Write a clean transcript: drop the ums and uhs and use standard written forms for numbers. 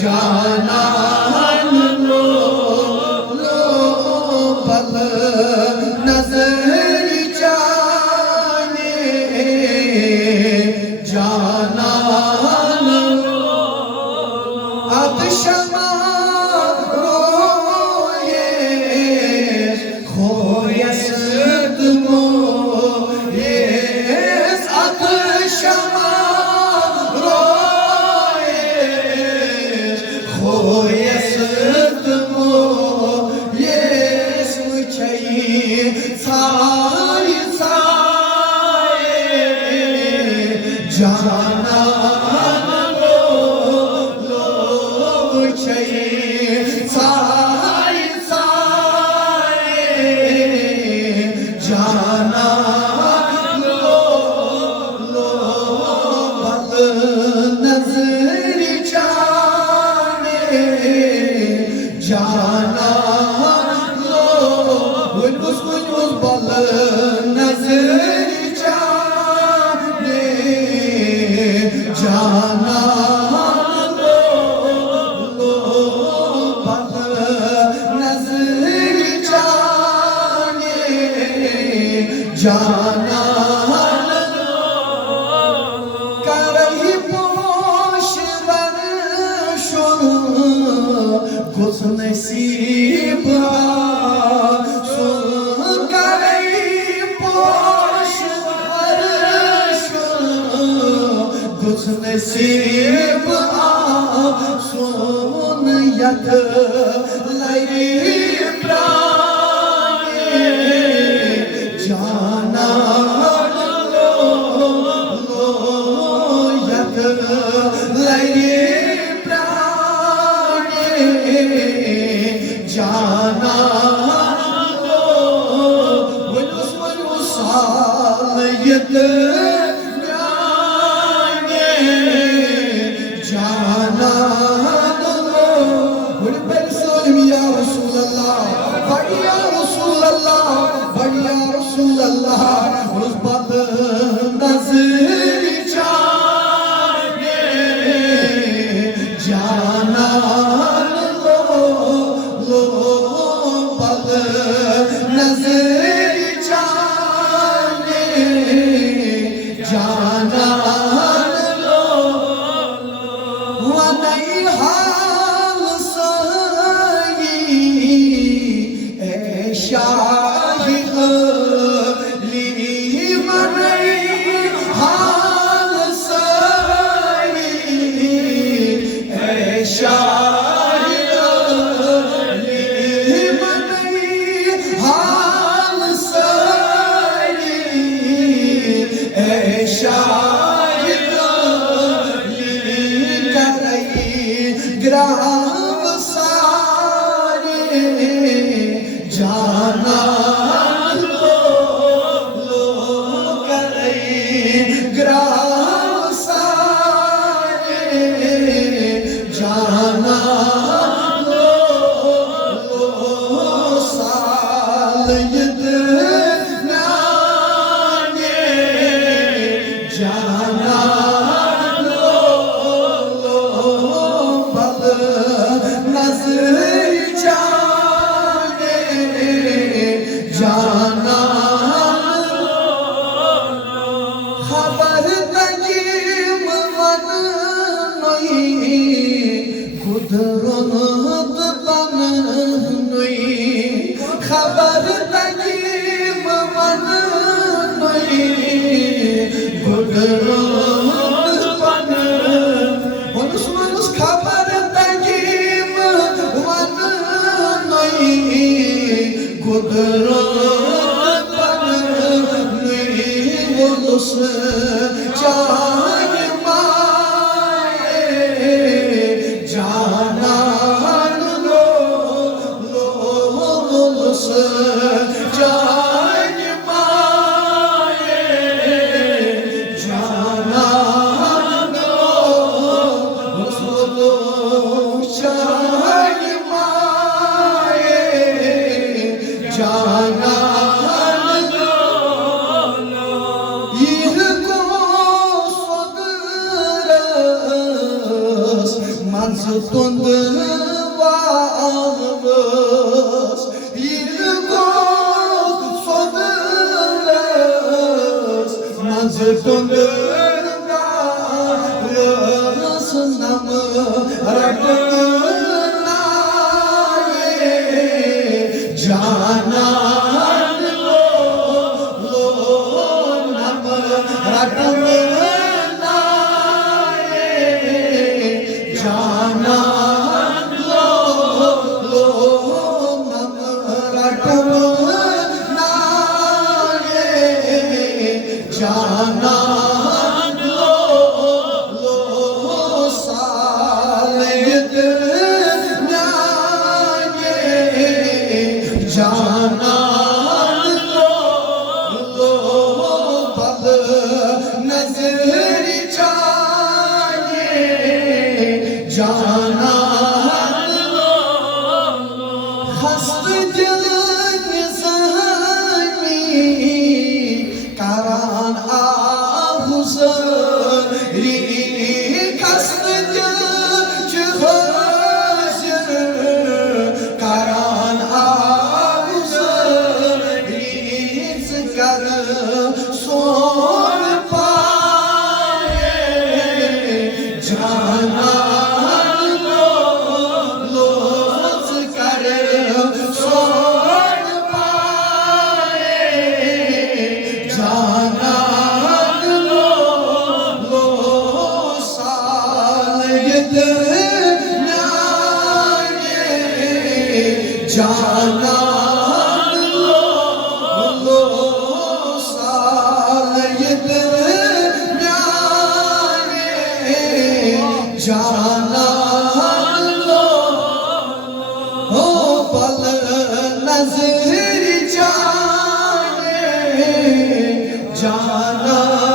जानान लो पल नजर जाने जानान अब शमा रोए खोयसद मोए अब शमा खोयसद मोए सुचई साय साय जाना साय साय जाना लो बल नजर जाने जाना लो उस बल नजर जाने जाना जाना करही पोश बन शुरू कुछ नसीब सुन करही पोश बन शुरू कुछ नसीब सुन यत लई जाना लो यत लये प्राणे जाना लो साल यत प्राणे जाना लो या रसूल अल्लाह बढ़िया रसूल अल्लाह बढ़िया रसूल अल्लाह उस बद नजर जाने जाना लो बद नजर जाने जाना लो नहीं हाल सही ऐशा ग्राम सारे जाना लो करई ग्राम सारे जाना लो साल यद नाने जाना नजर जाने जाना खबर तजीम मन नई कुदरत बन नई खबर तजीम मन नई कुदरत बन खबर कुदरत बन नहीं उस जान माए जाना लो उस जान माए जाना लो उस जान माए जाना Mazlum varmış yılgın soduruz Mazlum varmış namı Rabbim Canan lo namı Rabbim Canan lo namı Rabbim Canan lo salaydır Canan lo balı nazri caye Canan lo hastı dilin zahmi karan ahuzri kastı dilin cühazır karan son paye Canan lo zikar son paye Canan lo salaydır Canan lo Canan lo bal nazri caye Canan